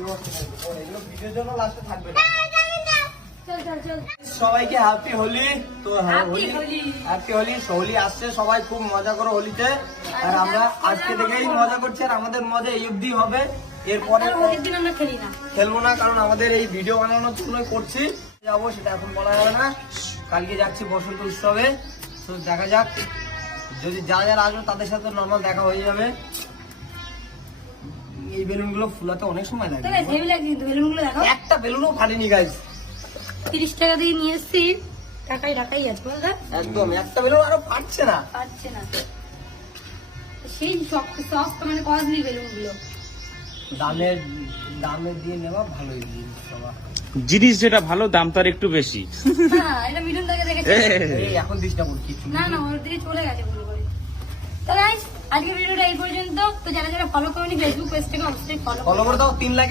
এগুলো ভিডিওর জন্য লাস্টে থাকবে না। সবাইকে হ্যাপি হোলি। তো হ্যাপি হোলি। হোলি আসছে, সবাই খুব মজা করো হোলিতে। আর আমরা আজকে থেকেই মজা করছি, আর আমাদের মজা এই অবধি হবে। এরপরে আমরা খেলবো না, কারণ আমাদের এই ভিডিও বানানোর জন্যই করছি। যাবো সেটা এখন বলা যাবে না। কালকে যাচ্ছি বসন্ত উৎসবে, তো দেখা যাক। যদি যারা যারা আসবে তাদের সাথে নর্মাল দেখা হয়ে যাবে। এই বেলুন গুলো ফুলাতে অনেক সময় লাগে। একটা বেলুনও ফাটেনি গাইস। 30 টাকা দিয়ে নিয়ে এসছি, টাকাই আছে বল। একদম একটা বেলুন আরো ফাটছে না। সেই সফট মানে কস্টলি বেলুন গুলো। দামের দিয়ে নেওয়া ভালোই জিনিস বাবা। জিনিস যেটা ভালো দাম তার একটু বেশি। এটা মিঠুন থেকে দেখেছি। এখন দিসটা বলছি না ওর দিকে চলে গেছে ভুল করে। তো গাইস আজকে ভিডিওটা এই পর্যন্ত। তো যারা যারা ফলো করেনি ফেসবুক পেজটাকে অবশ্যই ফলো করে দাও। 3 লাখ